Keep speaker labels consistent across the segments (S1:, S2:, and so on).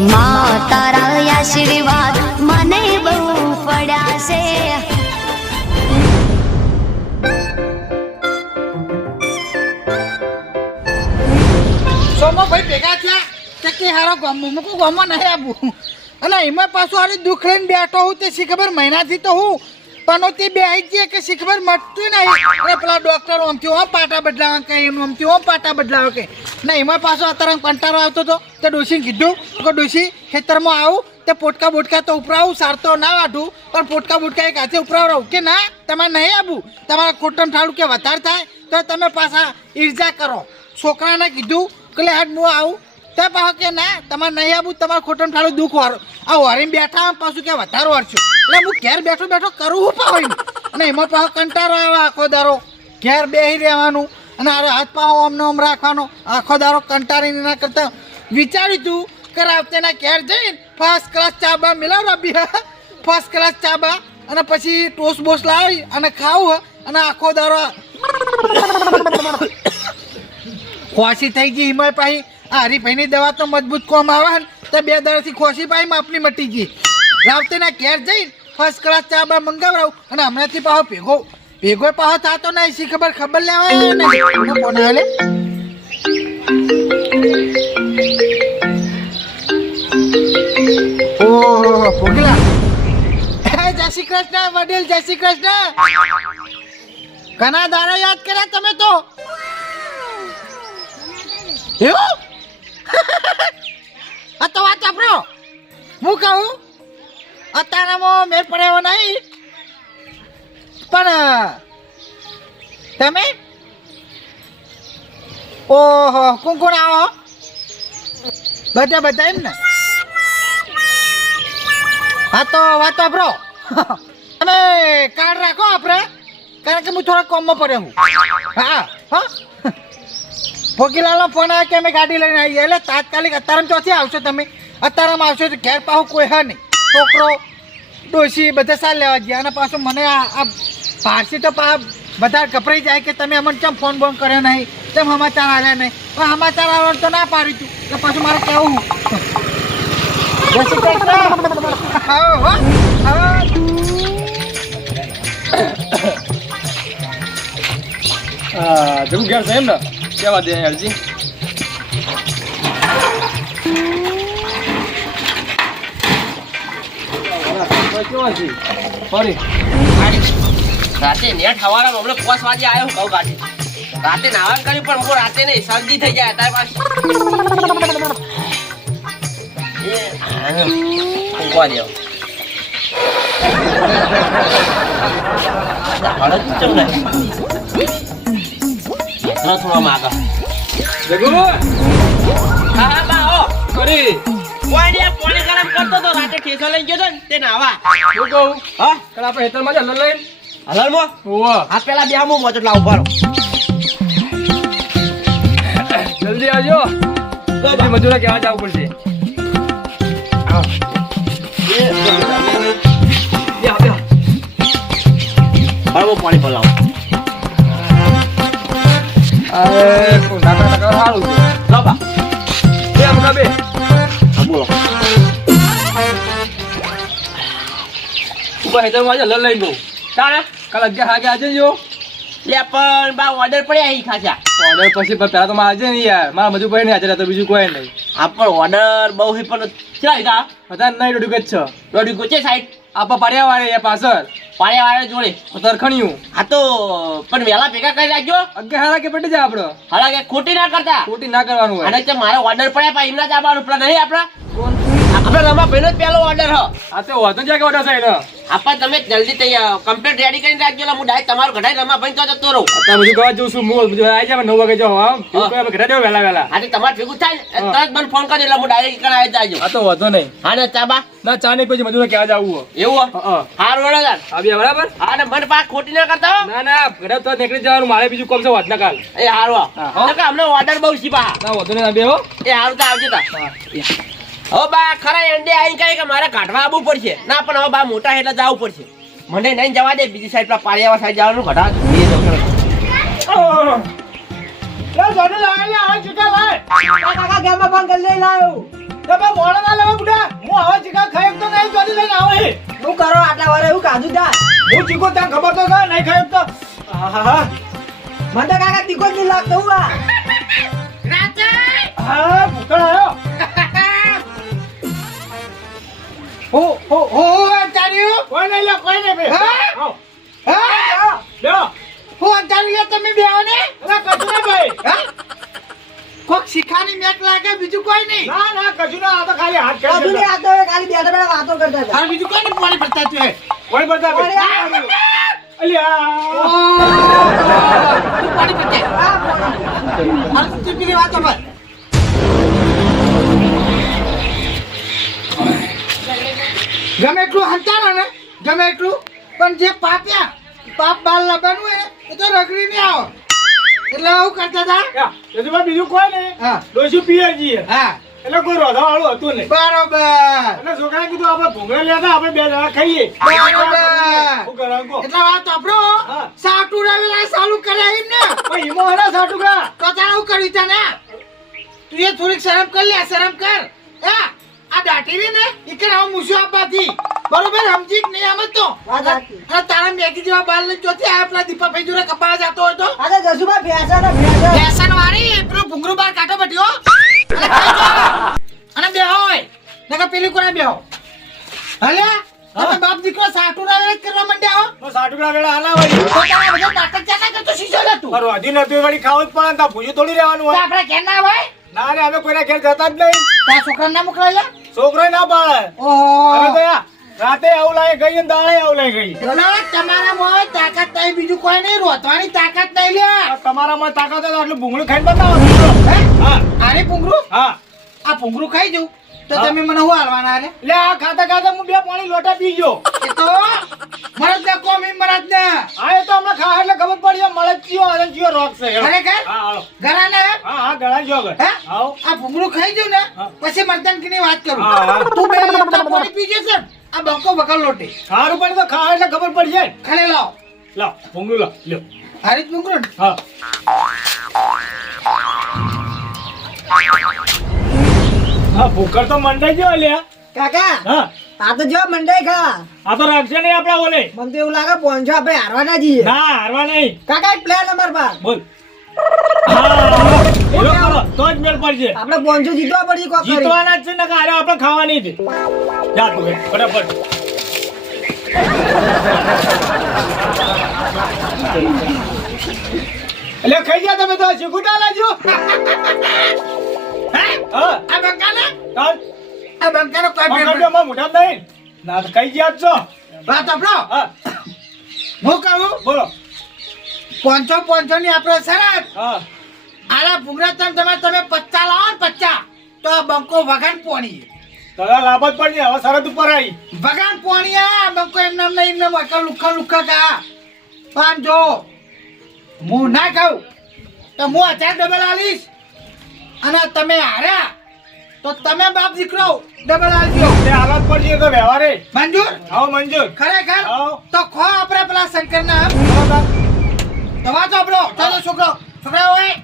S1: માં તારા આશીર્વાદ મને બહુ પડ્યા છે
S2: સોમો ભાઈ ભેગા થયા? તે કે હારો ગમો મૂકું ગમો નહીં આવું. અને એમાં પાછું હારી દુઃખ લઈને બેઠો હું તે શી ખબર? મહિનાથી તો હું પણ તે બે આવી ગયા કે શીખવર મળતું નહીં. અને પેલા ડોક્ટર ઓમથી ઓમ પાટા બદલાવા કે એમ ઓમથી ઓમ પાટા બદલાવા કે. ના એમાં પાછો અત્યારે કંટાળો આવતો હતો. તે ડોસીને કીધું કે ડોસી ખેતરમાં આવું, તે પોટકા બોટકા તો ઉપરાવું, સારતો ના વાઢું, પણ પોટકા બોટકા એક હાથે રહું કે ના, તમારે નહીં આવું તમારા ખોટમ ઠાડું કે વધારે થાય, તો તમે પાછા ઈર્જા કરો. છોકરાને કીધું કે હાડ હું આવું. તે પાછો કે ના, તમારે નહીં આવું, તમારે ખોટમ ઠાડું દુઃખ વાળો. આ વારીને બેઠા આમ પાછું કે વધારે વારશું એટલે હું ઘેર બેઠો બેઠો કરું હું પાવ અને એમાં પાછો કંટાળો આવે આખો દારો. ઘેર બેસી રહેવાનું અને આરે હાથ પાવ આમને આમ રાખવાનો. આખો દારો કંટાળીને ના કરતા. વિચાર્યું તું કે રાવતેના ઘેર જઈને ફર્સ્ટ ક્લાસ ચા બા મિલાવ રબી ફર્સ્ટ ક્લાસ ચાબા અને પછી ટોસ બોસ લાવી અને ખાવું અને આખો દારો ખોસી થઈ ગઈ હિમાય પાહી. આ હરીભાઈની દવા તો મજબૂત કોમ આવે ને તો બે દાડાથી ખોસી પાઈ માપની મટી ગઈ. રાવતેના ઘેર જઈને ફર્સ્ટ ક્લાસ ચા બા મંગાવરાવ અને હમણાંથી પાહો ભેગો ભેગો પાહો થતો નહીં શી ખબર ખબર લેવાય ને ફોન આવે ઓહો ભોગલા. જય શ્રી કૃષ્ણ વડીલ જય શ્રી કૃષ્ણ. ઘણા દાડા યાદ કર્યા તમે તો? એવું? આ તો વાત સાંભળો. હું કહું અત્યારમાં મેર પડ્યો નહીં. પણ, તમે? ઓહો કોણ કોણ આવો. બધા બધા એમ ને? હા તો વાત વાપરો તમે કાર્ડ રાખો આપણે, કારણ કે હું થોડા કોમમાં પડ્યો હું. હા હા. ફોકીલાલનો ફોન આવ્યો કે અમે ગાડી લઈને આવીએ. એટલે તાત્કાલિક અત્યારે ચોથી આવશો તમે. અત્યારમાં આવશો તો ઘેર પાછું કોઈ હે નહીં. છોકરો, ડોશી બધા સાર લેવા ગયા. અને પાછું મને આ પારસી તો પા બધા ગભરાઈ જાય કે તમે અમને કેમ ફોન બોન કર્યો નહીં? કેમ સમાચાર આવ્યા નહીં? પણ સમાચાર આવવાનું તો ના પાડ્યું તું. એટલે પાછું મારે કહેવું જય શ્રી કૃષ્ણ. હો.
S3: હા જવું ઘેર છે એમ ને? કેવા દે અરજી
S4: રાતે નેટ હવાના હમણાં પાંચ વાગે આવ્યો કહું ગાડી. રાતે નાવા કર્યું પણ હું રાતે નહીં, શરદી થઈ જાય તારી પાસે. હળદ ચમ થોડો માગો.
S3: જગુ
S4: હા, હા, બા, આવો.
S3: સોરી
S4: કોઈ પાણી ગરમ કરતો તો રાતે ઠેસો લઈને ગયો તો ને તે નાવા
S3: શું કહું
S4: હા?
S3: કાલ આપણે હેતરમાં જ હલન લઈને.
S4: હલરમાં
S3: ઓવો
S4: આ પેલા બે હું મોચો લાવું પાડો
S3: જલ્દી આવજો. બધી મજૂરા કહેવા જવું પડશે.
S4: પાણી પલાવું.
S3: અરે કોઈ નાટક ના કરો સારું છે
S4: લો બે
S3: હમણાં બે
S4: બોલો
S3: ઉપર હેતરમાં જ હલન લઈને બહુ
S4: તારે
S3: કાલ અગિયાર વાગે આજે જો
S4: પણ બા ઓર્ડર પડ્યા અહીં ખાસા
S3: ઓર્ડર પછી પણ નહીં મારા મજૂર કોઈ નહીં આજે તો બીજું કોઈ નહીં
S4: આ. પણ ઓર્ડર બહુ પણ ચલા
S3: બધા નહીં દોઢ જ છે.
S4: દોઢી છે સાઈડ.
S3: આપા પાડ્યા વાળે એ પાછળ.
S4: પાડ્યા વાળે જોડે
S3: તરખણિયું
S4: હા. તો પણ વેલા ભેગા કરી રાખજો.
S3: અગે હારા કે પડી જાય આપડો
S4: હારા કે ખોટી ના કરતા.
S3: ખોટી ના કરવાનું
S4: અને મારા ઓર્ડર પડ્યા પણ એમના જ આવવાનું પેલા નહીં આપણા. આપણે રમા પહેલો જ પહેલો ઓર્ડર હ.
S3: આ તો વાતો જાય કે ઓર્ડર છે એને?
S4: આપા તમે જલ્દી તૈયાર કમ્પ્લીટ રેડી કરીને રાખજો હું ડાયરેક્ટ તમારું ઘડાઈ રમા ભાઈ તો જતો રહું.
S3: અત્યારે બધું કહેવા જઉં છું હું બધું આવી જાય નવ વાગે હા? કહે, અમે ઘરે દેવો વહેલા વહેલા.
S4: આજે તમારે ભેગું થાય તરત મને ફોન કરી એટલે હું ડાયરેક્ટ કરીને આવી જાજો
S3: આ તો વાંધો નહીં.
S4: હા ને ચાબા
S3: ના ચા નહીં પછી મજૂર ક્યાં જવું
S4: એવું હો?
S3: હા, હા.
S4: હારું વડો
S3: આવી બરાબર?
S4: હા ને મને પાક ખોટી ના કરતા હો.
S3: ના ના ઘરે તો નીકળી જવાનું મારે બીજું કોમ છે વાત ના કાલ.
S4: એ હારું હા,
S3: હો.
S4: નકર અમને ઓર્ડર બહુ સીપા
S3: ના વાંધો નહીં ના બે હો.
S4: એ હારું તો આવજો તા
S3: હા.
S4: હવે બા ખરા એન્ડે આઈ કહે કે મારે કાઢવા આવવું પડશે. ના પણ હવે બા મોટા એટલે જવું પડશે. મને નહીં જવા દે બીજી સાઈડ પેલા પારિયાવા સાઈડ જવાનું ઘટા
S5: જોઈએ
S6: મને કાકા તીકો જ નહીં લાગતો હું
S5: હા ભૂખડ આવ્યો
S2: હો હો હો અંતાર્યું
S5: કોઈ નહીં લે કોઈ નહીં બે
S2: હા?
S5: આવો.
S2: હા
S5: લ્યો.
S2: હું અંતાર્યું તમે બે આવો ને
S5: અરે કશું ના ભાઈ
S2: હા કોક શિખાની મેક લાગે બીજું કોઈ નહીં
S5: ના ના કશું ના આ તો ખાલી હાથ
S6: કાજુ
S5: ખેંચી
S6: નહીં આતો ખાલી બેઠા બેઠા વાતો કરતા હતા
S2: અને બીજું કોઈ નહીં પાણી ભરતા છે.
S5: કોઈ ભરતા
S6: અરે
S5: અલ્યા
S2: પાણી ભરજે.
S6: હા પાણી.
S2: વાતો ભર. ગમે એટલું હંતાડો ને ગમે એટલું. પણ જે પાપ્યા પાપ બાલ લાવવાનું હોય એ તો રગડી નહીં આવો. એટલે આવું કરતા હતા?
S5: યા, બીજું કોઈ નહીં.
S2: હા.
S5: ડોશી પિયરજી
S2: હા.
S5: એટલે કોઈ રોધા વાળું હતું નહીં.
S2: બરોબર.
S5: એટલે છોકરાએ કીધું આપણે ભૂંગળા લેતા આપણે બે જણા ખાઈએ.
S2: બરોબર. એટલે વાત આપણો
S5: હા.
S2: સાટુ રાવેલા ચાલુ કર્યા એમ ને.
S5: પણ ઈમો હરા
S2: કર્યું તને? તું એ થોડીક શરમ કર લે શરમ કર. હા આ દાટી રે ને એ કર મુસ્યો આપવાથી. બરોબર સમજી કે નહીં? આમ જ તો. અને તારા મેગી જેવા બાલ ને ચોથી આ પેલા દીપાભાઈ જોડે કપાવા જતો હોય તો?
S6: આ તો જસુભા ભેસા ને ભેંસા.
S2: ફેશન વાળી પેલું ભૂંગરો બાર કાઢો બટ્યો અને બે હોય નકર પેલી કોને બેહો? હલે? તમે બાપ દીકરો સાટુ રાવે કરવા માંડ્યા હો?
S5: તો સાટુકડા વેળા હાલા હોય.
S2: તો તારા બધા નાટક ચાના કરતો? શીશો લે તું
S5: પણ રોધી નતું વળી ખાવું જ પડે ને તાર ભૂજું રહેવાનું હોય.
S2: આપણે ઘેર ના હોય?
S5: ના રે અમે કોઈના ઘેર જતા જ નહીં.
S2: તા છોકરા ના મોકલાય લે?
S5: છોકરો ના પાડે. અમે તો રાતે આવું લાગે ગઈ અને દાડે આવું લાગે ગઈ
S2: તમારા માં તાકાત નહીં બીજું કોઈ નહીં રોતવાની તાકાત નહીં લે.
S5: તમારા માં તાકાત હોય તો આટલું ભૂંગળું ખાઈને બતાવો.
S2: હે?
S5: હા.
S2: આને ભૂંગળું?
S5: હા.
S2: આ ભૂંગળું ખાઈ જવું તો તમે મને હું હાલવાના રે?
S5: લે આ ખાતા ખાતા હું બે પાણી લોટા પી ગયો.
S2: તો ને
S5: હા એ તો હમણાં ખા એટલે ખબર પડી મળે ચિયો અને ચિયો રોગ છે
S2: ખરેખર?
S5: હા
S2: ને
S5: હા હા ગળા જો આગળ.
S2: હે? આ ભૂંગળું ખાઈ જવું ને પછી મરદાનકી ની વાત કરું.
S5: હા, હા.
S2: તું બે લોટા પાણી પીજે છે આ બંકો વગર લોટે.
S5: સારું પડે તો ખા એટલે ખબર પડી જાય.
S2: ખાલે લાવ.
S5: લાવ ભૂંગળું લાવ લ્યો.
S2: હારી ભૂંગળું
S5: હા. હા ભૂખર તો મંડાઈ ગયો લ્યા.
S6: કાકા
S5: હા.
S6: આ તો જો મંડાઈ ખા.
S5: આ તો રાખશે નહીં આપણા ઓલે.
S6: મને તો એવું લાગે પોંચો આપણે હારવાના જઈએ.
S5: ના હારવા નહીં.
S6: કાકા એક પ્લેન અમાર પા
S5: બોલ. તો જ મેળ પડશે.
S6: આપણે પોંચો જીતવા પડશે કોક
S5: જીતવાના જ છે ને હારે આપણે ખાવાની છે જા તું ફટાફટ. એટલે ખાઈ ગયા તમે તો શીખુટા લાજો
S2: હે
S5: હા.
S2: આ બંકાને? આ બંકાનો કોઈ
S5: મોઢા નહીં. ના તો કઈ ગયા છો?
S2: વાત આપણો
S5: હું.
S2: કહું?
S5: બોલો.
S2: પાંચસો પાંચસો ની આપણે શરત.
S5: હા.
S2: આલા ભૂંગળા તમે તમે તમે પચ્ચા લાવો ને પચ્ચા તો બંકો વગન પોણી
S5: તારા લાભ જ પડી હવે શરત ઉપર આવી
S2: વગન પોણી આ બંકો એમ નામ નહીં એમને વગર લુખા લુખા કા જો. હું ના કહું તો હું હજાર ડબલ આલીશ. અને તમે હાર્યા તો તમે બાપ દીકરો ડબલ આલજો
S5: તે હાલત પડશે તો વ્યવહારે.
S2: મંજૂર?
S5: આવો મંજૂર.
S2: ખરેખર. તો ખો આપણે પેલા શંકર ના દવા તો આપણો. ચાલો છોકરો. છોકરા હોય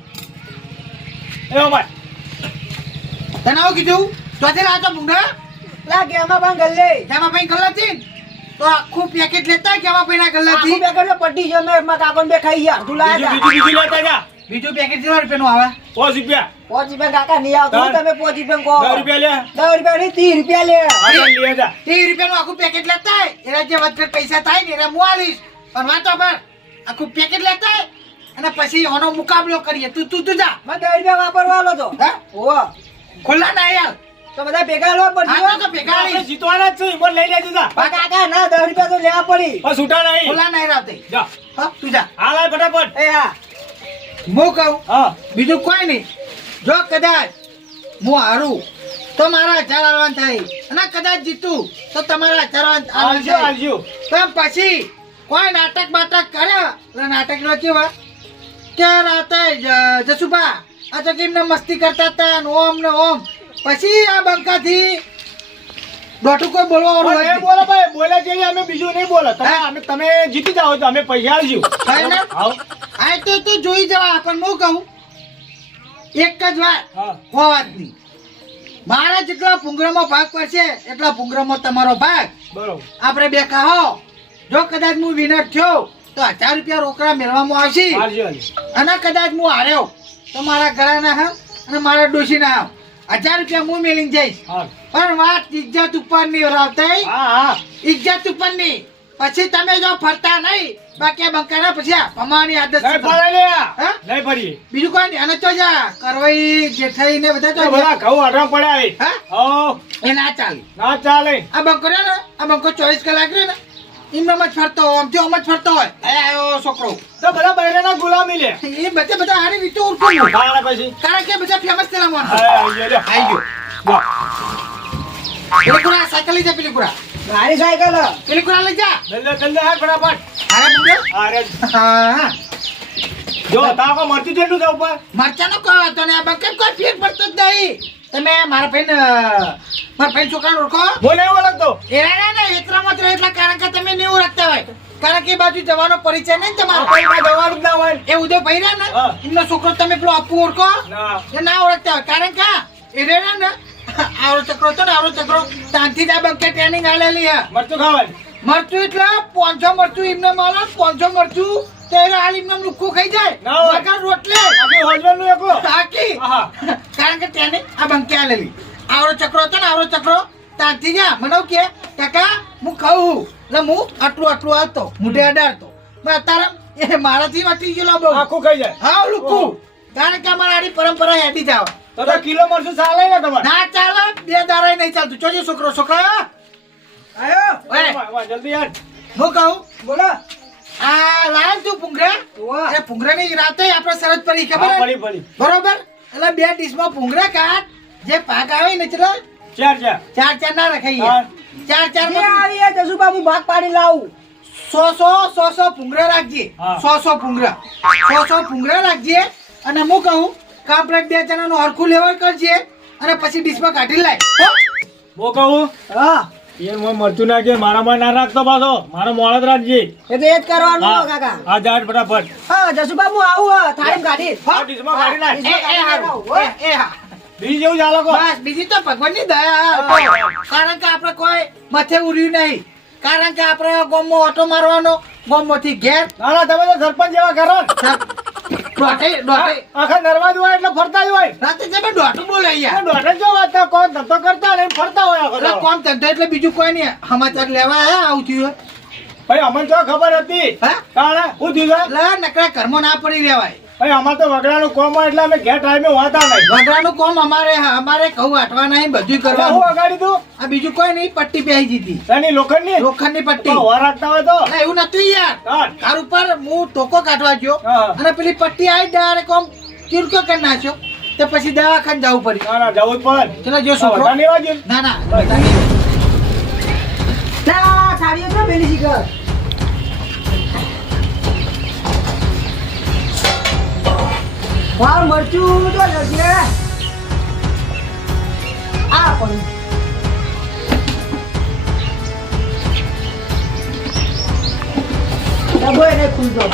S5: એ ભાઈ
S2: તને આવું કીધું? ચોથી રાતો ભૂંગળા
S6: લા કેમાં ભાઈ ગલ્લે.
S2: કેમાં ભાઈ ગલ્લાથી તો આખું પેકેટ લેતા કેમાં ભાઈ ના
S6: આખું
S2: ગલ્લાથી
S6: પેકેટ પટ્ટી છે મેં મારા બે ખાઈ ગયા તું લાયા
S5: બીજું બીજું લેતા જા.
S2: બીજું પેકેટ કેટલા રૂપિયાનું આવે?
S5: પાંચ રૂપિયા.
S6: પાંચ રૂપિયા કાકા નહીં આવતો તમે પોચ રૂપિયા કહો.
S5: દસ રૂપિયા લે.
S6: દસ રૂપિયા નહીં ત્રીસ રૂપિયા લે.
S2: ત્રીસ રૂપિયાનું આખું પેકેટ લેતા એના જે વધઘટ પૈસા થાય ને એને હું આલીશ. પણ વાતો પર આખું પેકેટ લેતા અને પછી એનો મુકાબલો કરીએ. તું તું તું જા.
S6: મેં દસ રૂપિયા વાપરવા આલો તો.
S2: હે?
S6: ઓ
S2: ખુલ્લા ના યાર.
S6: તો બધા ભેગા લો
S2: હા તો તો ભેગા
S5: આપણે જીતવાના જ છે ઈમોર લઈ લેજો જા.
S6: કાકા ના દસ રૂપિયા તો લેવા પડી.
S5: બસ છૂટા નહીં
S2: ખુલ્લા ના રાતે
S5: જા.
S2: હા તું જા.
S5: હાલ આય ફટાફટ.
S6: એ હા.
S2: હું કહું?
S5: હા.
S2: બીજું કોઈ નહીં. જો કદાચ હું હારું તો મારા હજાર આવવાનું થાય. અને કદાચ જીતું તો તમારા હજાર
S5: આવજો આવજો
S2: પણ પછી કોઈ નાટક બાટક કર્યા એટલે નાટક કેવા? કે રાતે જસુભા આ તો કેમને મસ્તી કરતા હતા ને ઓમ ને ઓમ. પછી આ બંકાથી દોઢું કોઈ બોલવા
S5: એ બોલો ભાઈ બોલે છે અમે બીજું નહીં બોલો. તમે અમે તમે જીતી જાઓ તો અમે પૈસા આવજો
S2: આ તો તું જોઈ જવા પણ હું કહું એક જ વાત કો વાત નહીં મારા જેટલા ભૂંગરામાં ભાગ પડશે એટલા ભૂંગરામાં તમારો ભાગ.
S5: બરોબર.
S2: આપણે બે ખાઓ જો કદાચ હું વિનર થયો તો હજાર રૂપિયા રોકડા મેળવવામાં આવશે. અને કદાચ હું હાર્યો તો મારા ઘરના હા અને મારા ડોશીના હા હજાર રૂપિયા હું મેળીને જઈશ. પણ વાત ઇજ્જત ઉપરની રાવતા ઇજ્જત ઉપરની પછી તમે જો ફરતા નહીં બાકી બંકાના પછી પમાની આદત
S5: નહીં
S2: છે.
S5: લે
S2: હા?
S5: નહીં ફરી.
S2: બીજું કોઈ ધ્યાન તો જા કરવાઈ જેઠાઈ ને બધા
S5: તો બધા ઘઉં આટલા પડ્યા
S2: હે?
S5: હા.
S2: એ ના ચાલે.
S5: ના ચાલે.
S2: આ બંકો ને આ બંકો ચોવીસ કલાક રહ્યો ને એમનો જ ફરતો હોય આમથી આમ જ ફરતો હોય. એ આવ્યો છોકરો.
S5: તો બધા બૈરાના ગુલામી લે.
S2: એ બધે બધા હારી ઓળખું છું.
S5: પછી?
S2: કારણ કે બધા ફેમસ થયેલા માણસો
S5: આઈ ગયો.
S2: આઈ ગયો. પેલી કુરા સાયકલ લઈ પેલી કુરા.
S6: મારી સાયકલ.
S2: પેલી કુરા લઈ જા.
S5: જલ્દી જલ્દી હાલ ફટાફટ.
S2: હારે પૂછ્યો?
S5: અરે
S2: હા
S5: જો તાકો મરચું કેટલું છે ઉપર.
S2: મરચાનો કોઈ વાંધો નહીં. આ બંકે કોઈ ફેર પડતો જ નહીં. તમે મારા ભાઈને મારા ભાઈ છોકરાને ઓળખો?
S5: બોલે એવું ઓળખતો
S2: એ ના ના એટલામાં માત્ર એટલા કારણ કે તમે નહીં ઓળખતા હોય. કારણ કે એ બાજુ જવાનો પરિચય નહીં તમારો. તમારો
S5: માં જવાનું ના હોય.
S2: એ ઉદય ભાઈ રહ્યા ને એમનો છોકરો તમે પેલો આપવું ઓળખો?
S5: ના.
S2: ના ઓળખતા હોય. કારણ કે એ રે ને આવડો ચક્રો છે ને આવડો ચક્રો. ત્યાંથી જ આ બંકે ટ્રેનિંગ આલેલી હે.
S5: મરચું ખાવાનું.
S2: મરચું એટલે પોંચો મરચું એમને માલો પોંચો મરચું તેરે હાલ એમને લુખ્ખું ખાઈ જાય. વગર રોટલે.
S5: આખી હોજવેલનું એકલો
S2: તાકી કારણ કે તેને આ બંકે આલેલી આવડો ચક્રો છે ને આવડો ચક્રો. ત્યાંથી જા મને કે કાકા હું ખાઉં એટલે હું આટલું આટલું આવતો મોઢે અડાડતો. પણ અત્યારે એ મારાથી વટી ગયેલો બહુ.
S5: આખું ખાઈ જાય.
S2: હા લુખું. કારણ કે અમારે આડી પરંપરા હેડી જાવ
S5: તો તો કિલો મરચું ચાલે ને તમારે.
S2: ના ચાલે બે દારાય નહીં ચાલતું. જોજે છોકરો છોકરો
S6: આયો.
S2: ઓય,
S5: જલ્દી યાર
S2: હું કહું?
S6: બોલો.
S2: આ લાલ તું પુંગરા?
S6: એ
S2: એ ની રાતે આપણે સરજ પડી ખબર
S5: પડી પડી.
S2: બરોબર? એટલે બે ડીશમાં પુંગરા કાટ જે પાક આવે ને ચલો.
S5: ચાર ચાર.
S2: ચાર ચાર ના
S5: હા.
S2: ચાર
S6: ચારમાં આવી એ જસુ બાબુ ભાગ પાડી લાવું.
S2: સો સો સો સો પુંગરા રાખજે. સો સો પુંગરા. સો સો પુંગરા રાખજે. અને હું કહું કાપલેટ બે જણાનું હરખું લેવલ કરજે અને પછી ડીશમાં કાઢી લાય.
S5: બો કહું?
S6: હા.
S5: એ મોય મરચું નાખજે મારામાં ના રાખતો પાછો. મારો મોડો જ રાખજે.
S6: એ તો એ જ કરવાનું કાકા.
S5: હા જા ફટાફટ.
S6: હા જસુબા હું આવું હો, થાળી કાઢી.
S5: હા ડીશમાં કાઢી નાખ.
S2: એ એ હારું. એ એ હા.
S5: બીજી જેવું ચાલો કો.
S2: બસ બીજી તો ભગવાનની દયા કારણ કે આપણે કોઈ માથે ઉર્યું નહીં. કારણ કે આપણે ગોમમાં ઓટો મારવાનો ગોમમાંથી ઘેર.
S5: ના ના તમે તો સરપંચ જેવા કરો. આખા દરવાજ હોય એટલે ફરતા જ હોય.
S2: રાતે તમે દોઢું બોલે યાર
S5: દોઢે જો વાત કોણ ધંધો કરતા ને ફરતા હોય
S2: એટલે
S5: દાડો.
S2: ધંધો એટલે બીજું કોઈ નહીં. સમાચાર લેવા આયા આવું થયું
S5: ભાઈ અમને તો ખબર હતી.
S2: હા?
S5: કાણે થયું?
S2: નકરા ના પડી રહેવાય.
S5: અમારે તો વગડાનું કોમ હોય એટલે અમે ઘેર ટાઈમે વાતા નહીં.
S2: વગરાનું કોમ અમારે અમારે ઘઉં વાટવા નહીં બધું
S5: એટલે હું
S2: કરવાનું.
S5: અગાડી
S2: આ બીજું કોઈ નહીં પટ્ટી બેસી દીધી.
S5: શેની લોખંડની?
S2: લોખંડની પટ્ટી.
S5: તો હોય તો?
S2: એવું નતું યાર. કાર ઉપર હું ટોકો કાઢવા ગયો અને પેલી પટ્ટી આવી ડાયરેક્ટ કોમ ચીરકો કરી નાખ્યો. તો પછી દવાખાને જવું પડ્યું.
S5: ના ના જવું જ પડે.
S2: ચલો જો છોકરો.
S5: ને?
S2: ના ના
S6: ના થાળીઓ પેલી શીખર વાહ મરચું તો જશે આ પણ. ડબો એને ખુલતો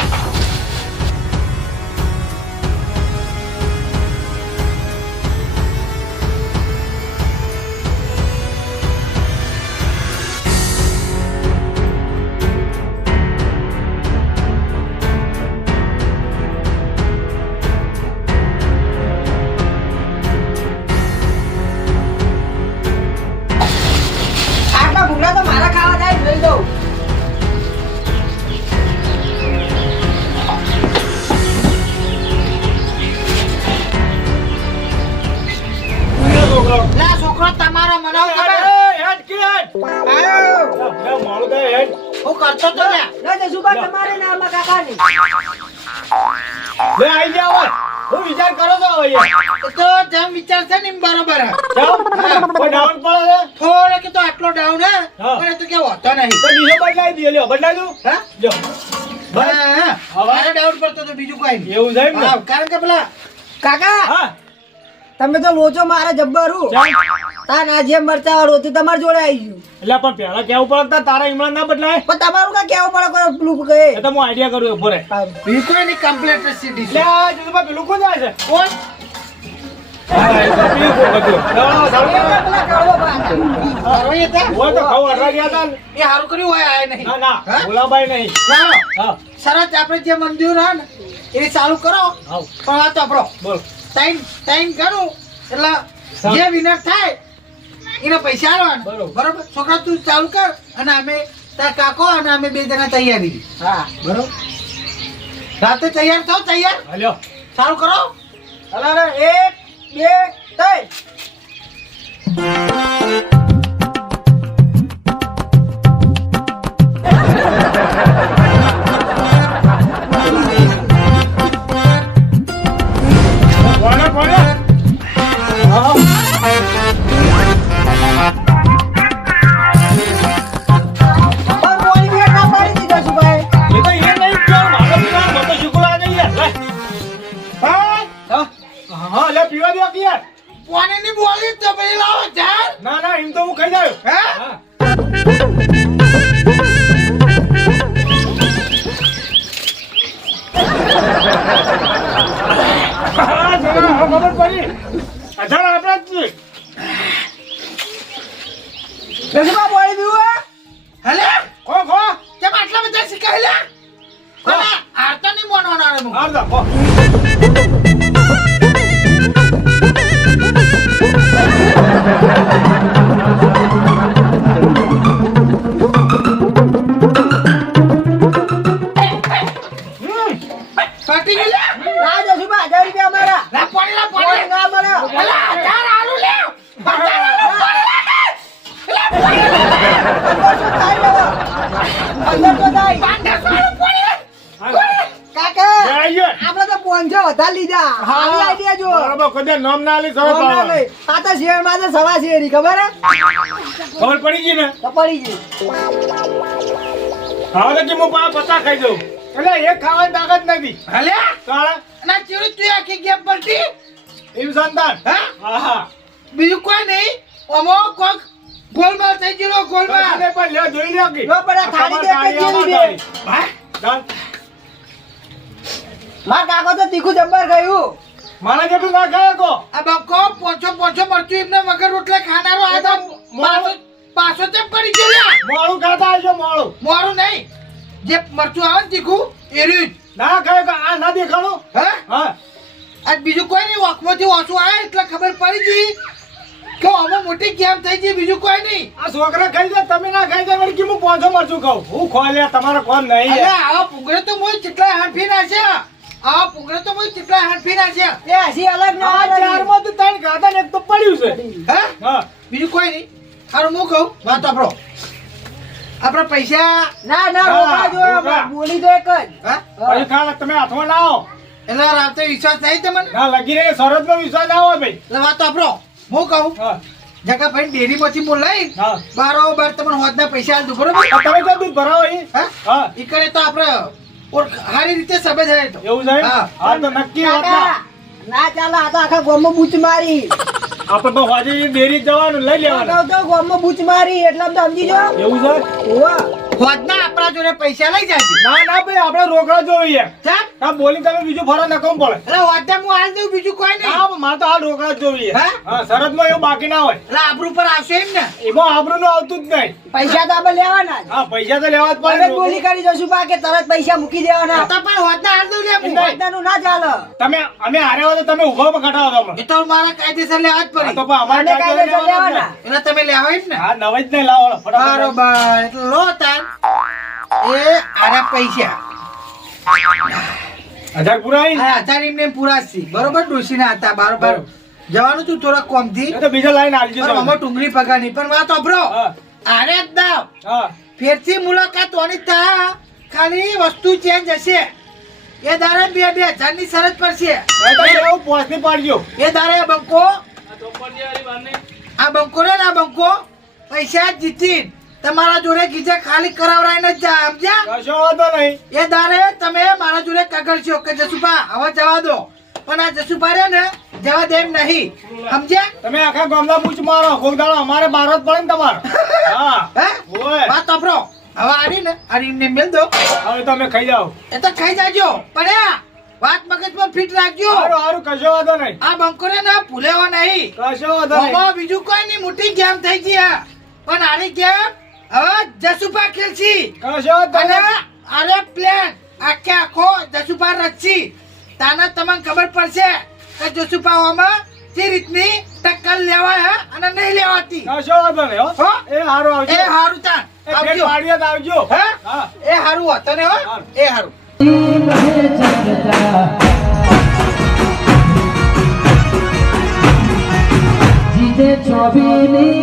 S6: આમાં કાકાને
S5: લે, આઈ હું વિચાર કરો છો હવે
S2: તો જેમ વિચાર છે ને બરોબર હે.
S5: જાઓ. કોઈ ડાઉન પડે છે?
S2: કે તો આટલો ડાઉન હે. પણ તો કે હોતો નહીં
S5: તો બદલાઈ લ્યો, બદલાઈ દઉં?
S2: હા?
S5: જો. હવે?
S2: ડાઉન પડતો તો બીજું કોઈ
S5: એવું ને?
S2: કારણ કે પેલા
S6: કાકા
S5: હા.
S6: તમે તો લોચો મારે જબ્બર હું. તાર આ જેમ મરચા વાળું હતું તમારી જોડે આવી ગયું.
S5: એટલે પણ પહેલા કેવું પડે તારા ના બદલાય?
S6: પણ તમારું કા કેવું પડે કોઈ પેલું કહે
S5: એ? તો હું આઈડિયા કરું
S2: ઊભો કોઈ નહીં કમ્પ્લેટ
S5: એટલે આ જુદુભા પેલું કોણ જાય છે?
S2: કોણ?
S6: પેલા
S5: ને. ના ના
S2: સરસ આપણે જે મંદિર હે એ ચાલુ કરો. પણ આ તો આપણો
S5: બોલ.
S2: ટાઈમ ટાઈમ કરું. એટલે. જે વિનર થાય એને પૈસા આલવાના.
S5: બરોબર.
S2: બરોબર? છોકરા તું ચાલુ કર અને અમે તાર કાકો અને અમે બે જણા તૈયારી
S6: હા.
S2: બરોબર? રાતે તૈયાર થાવ તૈયાર?
S5: હાલ્યો.
S2: ચાલુ કરો.
S6: હલો, હલો, એક બે ત્રણ
S2: પોંચસો
S6: વધારે લીધા આવી આઈડિયા જો.
S5: બરાબર, કદે નામ ના
S6: લે
S5: સવા
S6: નામ આ તો શેરમાં તો સવા શેરી ખબર હે?
S5: ખબર પડી ગઈ ને?
S6: તો પડી ગઈ.
S5: હા તો કે હું પા પતા ખાઈ જાઉં. એટલે એક ખાવાની તાકાત નથી.
S2: હલે?
S5: કાળા
S2: ના ચીરું તું આખી ગેમ પડતી
S5: એમ સંતાન
S2: હા?
S5: હા
S2: બીજું કોઈ નહીં. અમો કોક ગોલમાલ થઈ ગયો ગોલમાલ.
S5: પણ લ્યો, જોઈ લ્યો કે.
S6: લો પડે થાળી દે કે
S5: થાળી
S6: દે.
S2: હા.
S6: માર કાકો તો તીખું જબ્બર ગયું
S5: મારા જેટલું ના ખાય તો
S2: આ બકો પોછો પોછો મરચું એમને વગર રોટલા ખાનારો આ તો પાછો પાછો તેમ કરી ગયો
S5: મોળું ખાતા આવજો મોળું
S2: મોળું નહીં. જે મરચું આવે ને તીખું એ જ.
S5: ના ખાય કે આ ના દેખાણું.
S2: હે?
S5: હા.
S2: આ બીજું કોઈ નહીં ઓખમાંથી ઓછું આવે એટલે ખબર પડી ગઈ કે અમે મોટી ગેમ થઈ ગઈ બીજું કોઈ નહીં.
S5: આ છોકરા ખાઈ જાય તમે ના ખાઈ જાય કે હું પોંચો મરચું ખાઉં? હું ખોલ્યા તમારો કોણ નહીં
S2: અરે આવા પુંગળે તો મોય કેટલા હાંફી નાખ્યા આવા પુંગળે તો કોઈ કેટલા હાંફી છે.
S6: એ હસી અલગ ના
S5: આ ચારમાં તો ત્રણ ગાધા ને એક તો પડ્યું છે.
S2: હા?
S5: હા?
S2: બીજું કોઈ નહીં. હારું હું કહું વાત આપણો આપણા પૈસા
S6: ના ના રોકા. જો બોલી દે એક જ.
S2: હા?
S5: પછી તમે હાથમાં ના આવો
S2: એટલે રાતે વિશ્વાસ થાય તમને?
S5: ના લગી રહે શરતમાં વિશ્વાસ ના હોય ભાઈ.
S2: એટલે વાત આપણો હું કહું
S5: હા.
S2: જગા ભાઈ ડેરીમાંથી હું. લઈ
S5: હા
S2: બારોબાર તમને હોદના પૈસા આલ દો બરોબર
S5: તમે જો દૂધ ભરાવો અહીં.
S2: હા?
S5: ઈકડે
S2: ઈ કરે તો આપણે ઓળખ- સારી રીતે સમજ થાય તો.
S5: એવું છે
S2: હા.
S5: હા તો નક્કી વાત ના.
S6: ચાલે આ તો આખા ગોમમાં બૂચ મારી.
S5: આપણે તો વાજી ડેરી જવાનું લઈ લેવાનું.
S6: તો ગોમમાં બૂચ મારી એટલે તો સમજી જો
S5: એવું છે
S6: ઓવા
S2: હોદના આપણા જોડે પૈસા લઈ જાય
S5: ના ના ભાઈ આપણે રોકડા જોઈએ.
S2: ચાલ
S5: આ બોલી તમે બીજું ફરો નકમ પડે.
S2: એટલે હોદના હું હાલ દઉં બીજું કોઈ નહીં.
S5: ના મારે તો હાલ રોકડા જોઈએ.
S2: હા?
S5: હા શરતમાં એવું બાકી ના હોય.
S2: એટલે આબરૂ પર આવશે એમ ને?
S5: એમાં આબરૂનું આવતું જ નહીં.
S6: પૈસા તો આપણે લેવાના
S5: હા પૈસા તો લેવા જ
S6: તરત
S5: પડે
S6: બોલી કરી જશું બા કે તરત પૈસા મૂકી દેવાના.
S2: તો પણ હોદના હાલ દઉં
S6: ને. ના ચાલે.
S5: તમે અમે હારે હોય તો તમે ઊભા પર ઘટાડો તમે.
S2: એ તો મારા કાયદેસર લેવા જ
S5: પડે. તો પણ અમારે
S6: કાયદેસર
S5: લેવાના.
S2: એટલે તમે લેવા જ ને.
S5: હા નવાઈ જ નહીં લાવો
S2: બરોબર. એટલે લો તાર. એ આના પૈસા.
S5: હજાર પૂરા આવી
S2: હજાર એમને પૂરા છે બરોબર ડોશીના હતા બરોબર. જવાનું તું થોડા કોમથી?
S5: તો બીજા લાઈન આવજો
S2: પણ આમાં ટુંગળી પગારની પણ વાત અભરો
S5: હા.
S2: જ દાવ. ફેરથી મુલાકાત ઓની તા ખાલી વસ્તુ ચેન્જ હશે. એ દારે બે બે હજારની શરત પર છે
S5: એ તો એવું પાડજો.
S2: એ દારે બંકો. આ બંકો ને આ બંકો. પૈસા જીતી તમારા જોડે ગીજે ખાલી કરાવરાઈને જ જા સમજ્યા?
S5: કશો વાંધો નહીં.
S2: એ દારે તમે મારા જોડે કગડશો કે જસુભા હવે જવા દો. પણ આ જસુભા રે ને જવા દે એમ નહીં. સમજ્યા?
S5: તમે આખા ગામના પૂછ મારો દાડો અમારે બારો જ પડે ને તમારો. હા
S2: હે?
S5: ઓય
S2: વાત અપરો હવે આડી ને આડી ને મેલ દો.
S5: હવે તમે ખાઈ જાઓ.
S2: એ તો ખાઈ જાજો. પણ વાત વાત મગજમાં ફિટ રાખજો.
S5: હારું હારું કશો વાંધો નહીં.
S2: આ બંકોરે ના ભૂલેવો નહીં.
S5: કશો વાંધો નહીં.
S2: બીજું કોઈ નહીં મોટી ગેમ થઈ ગઈ પણ આની ગેમ હવે
S5: કશો વાંધો
S2: અને અરે પ્લાન આખે આખો જસુપા રચી. તાના તમને ખબર પડશે કે જસુપાઓમાં જે રીતની ટક્કર લેવાય હે અને નહીં લેવાતી.
S5: કશો વાંધો નહીં હો?
S2: હો?
S5: એ હારું આવજો.
S2: એ હારું તાન આવજો.
S5: પાડીએ આવજો.
S2: હે?
S5: હા.
S2: એ હારું હો તને હો? એ હારું.
S7: જીતે ચોબીની